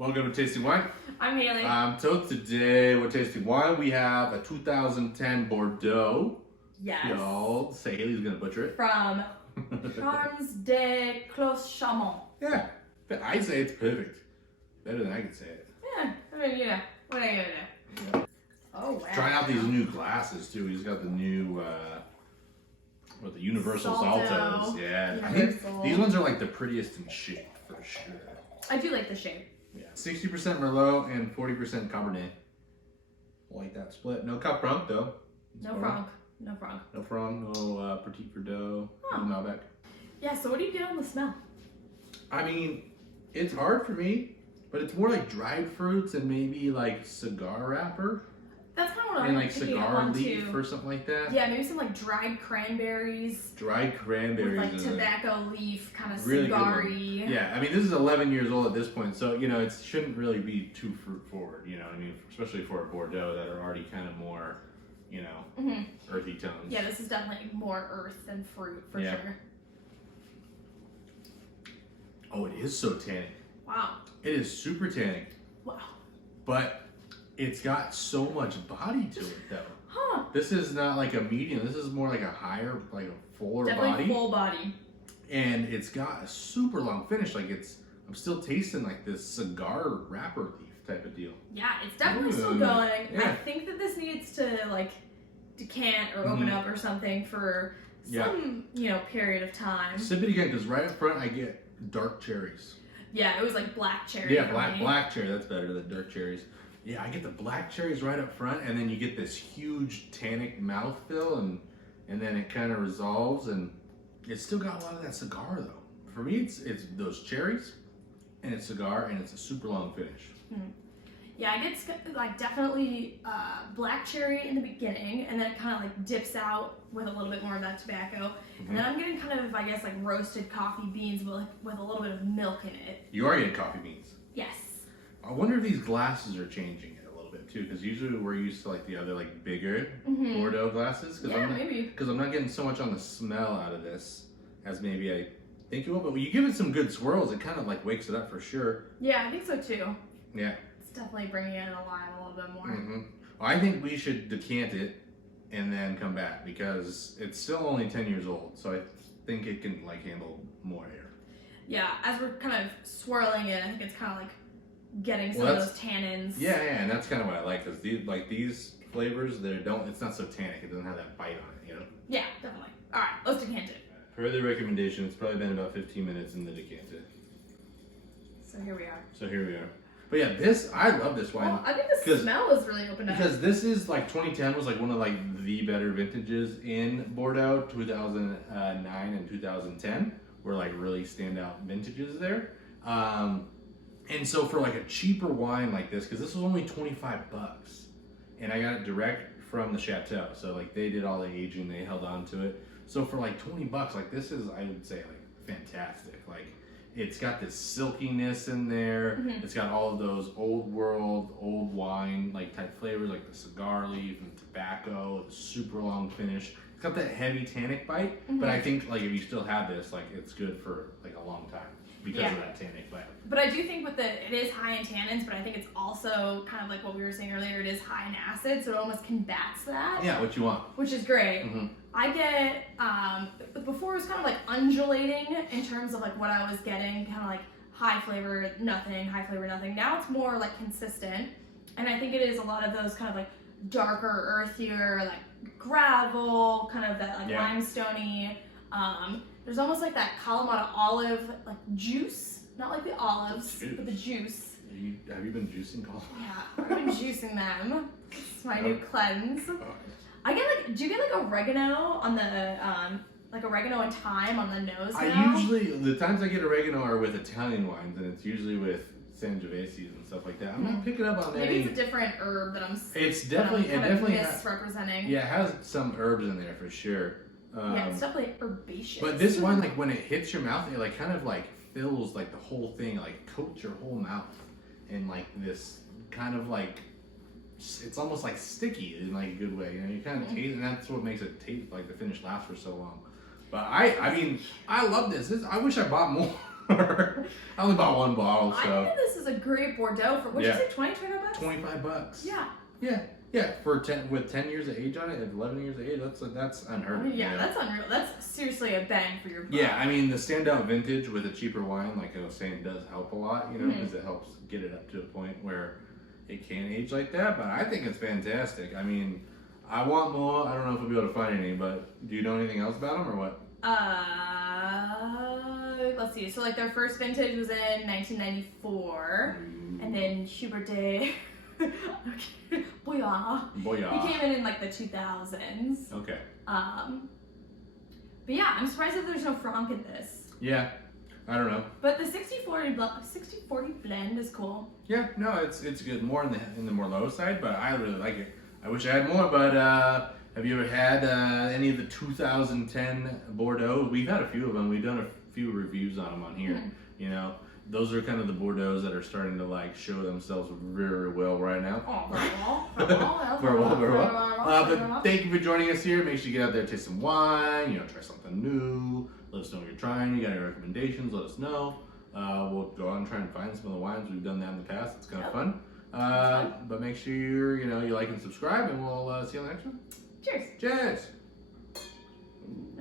Welcome to Tasting Wine. I'm Haley. So today we're tasting wine. We have a 2010 Bordeaux. Yes. Y'all say Haley's gonna butcher it. From Charms de Clos, Chaumont. Yeah, I say it's perfect. Better than I could say it. Yeah, I mean, what are you gonna do? Oh, wow. Trying out these new glasses too. He's got the new, the Universal Salto. Saltos. Yeah, I Universal. think these ones are like the prettiest in shape for sure. I do like the shape. Yeah, 60% Merlot and 40% Cabernet. Like that split. No Cap Franc though. No Franc. No Franc. No Franc, no Petit Verdot, Huh. no Malbec. Yeah, so what do you get on the smell? I mean, it's hard for me, but it's more like dried fruits and maybe like cigar wrapper That's kind of what and I'm like picking up cigar on leaf too. or something like that. Yeah, maybe some like dried cranberries. Dried cranberries. With like in it. tobacco leaf, kind of Really good one. cigar-y. Yeah, I mean, this is 11 years old at this point, so, you know, it shouldn't really be too fruit forward, you know what I mean? Especially for a Bordeaux that are already kind of more, you know, earthy tones. Yeah, this is definitely more earth than fruit for sure. Oh, it is so tannic. Wow. It is super tannic. Wow. But it's got so much body to it, though. Huh. This is not like a medium. This is more like a higher, like a fuller Definitely body. full body. And it's got a super long finish. Like I'm still tasting like this cigar wrapper leaf type of deal. Yeah, it's definitely still going. Yeah. I think that this needs to like decant or open up or something for some, period of time. Sip it again, because right up front I get dark cherries. Yeah, it was like black cherry. Yeah, for me. black cherry. That's better than dark cherries. Yeah, I get the black cherries right up front, and then you get this huge tannic mouthfeel, and then it kind of resolves, and it's still got a lot of that cigar though. For me, it's those cherries, and it's cigar, and it's a super long finish. Yeah, I get like definitely black cherry in the beginning, and then it kind of like dips out with a little bit more of that tobacco, and then I'm getting kind of, I guess, like roasted coffee beans with a little bit of milk in it. You are getting coffee beans. Yes. I wonder if these glasses are changing it a little bit too, because usually we're used to like the other like bigger Bordeaux glasses. Yeah, maybe. Because I'm not getting so much on the smell out of this as maybe I think it will. But when you give it some good swirls, it kind of like wakes it up for sure. Yeah, I think so too. Yeah. It's definitely bringing it alive a little bit more. Well, I think we should decant it and then come back, because it's still only 10 years old, so I think it can like handle more air. Yeah, as we're kind of swirling it, I think it's kind of like getting some of those tannins. Yeah, and that's kind of what I like, because these flavors, it's not so tannic. It doesn't have that bite on it, you know? Yeah, definitely. All right, let's decant it. Per the recommendation, it's probably been about 15 minutes in the decanter. So here we are. But yeah, I love this wine. Well, I think the smell is really opened up. Because this is like 2010 was like one of like the better vintages in Bordeaux. 2009 and 2010 were like really standout vintages there. And so for like a cheaper wine like this, because this was only $25, and I got it direct from the Château, so like they did all the aging, they held on to it. So for like $20, like this is, I would say, like fantastic. Like it's got this silkiness in there. It's got all of those old world, old wine like type flavors, like the cigar leaf and tobacco, the super long finish. It's got that heavy tannic bite, but I think like if you still have this, like it's good for like a long time because of that tannic bite. But I do think it is high in tannins, but I think it's also kind of like what we were saying earlier, it is high in acid, so it almost combats that. Yeah, what you want. Which is great. I get, before it was kind of like undulating in terms of like what I was getting, kind of like high flavor, nothing, high flavor, nothing. Now it's more like consistent, and I think it is a lot of those kind of like darker, earthier, like gravel, kind of that like limestoney. There's almost like that Kalamata olive like juice, not like the olives, but the juice. Have you been juicing coffee? Yeah, I've been juicing them. It's my new cleanse. I get like, do you get like oregano on the, like oregano and thyme on the nose now? The times I get oregano are with Italian wines, and it's usually with Sangiovese and stuff like that. I'm not picking up on Maybe it's a different herb that I'm misrepresenting. Yeah, it has some herbs in there for sure. Yeah, it's definitely herbaceous. But this wine, like when it hits your mouth, it like kind of like fills like the whole thing, like coats your whole mouth in like this kind of like, it's almost like sticky in like a good way. You know, you kind of taste, and that's what makes it taste like the finish lasts for so long. But I mean, I love this. I wish I bought more. I only bought one bottle, I so think this is a great Bordeaux for, what'd you say, 25 bucks? $25. Yeah. Yeah. For 10 years of age on it, 11 years of age, that's unheard of. Yeah, that's unreal. That's seriously a bang for your buck. Yeah, I mean the standout vintage with a cheaper wine, like I was saying, does help a lot, because it helps get it up to a point where it can age like that. But I think it's fantastic. I mean, I want more. I don't know if we'll be able to find any, but do you know anything else about them or what? Let's see. So like their first vintage was in 1994, and then Schubert de Boya. He came in like the 2000s. Okay. But yeah, I'm surprised that there's no Franc in this. Yeah, I don't know. But the 60-40 blend is cool. Yeah, no, it's good. More in the more low side, but I really like it. I wish I had more, but have you ever had any of the 2010 Bordeaux? We've had a few of them. We've done a few reviews on them on here. Those are kind of the Bordeaux that are starting to like show themselves very well right now. Very well. But thank you for joining us here. Make sure you get out there, taste some wine. Try something new. Let us know what you're trying. You got any recommendations? Let us know. We'll go out and try and find some of the wines. We've done that in the past. It's kind of fun. But make sure you like and subscribe, and we'll see you on the next one. Cheers. Cheers.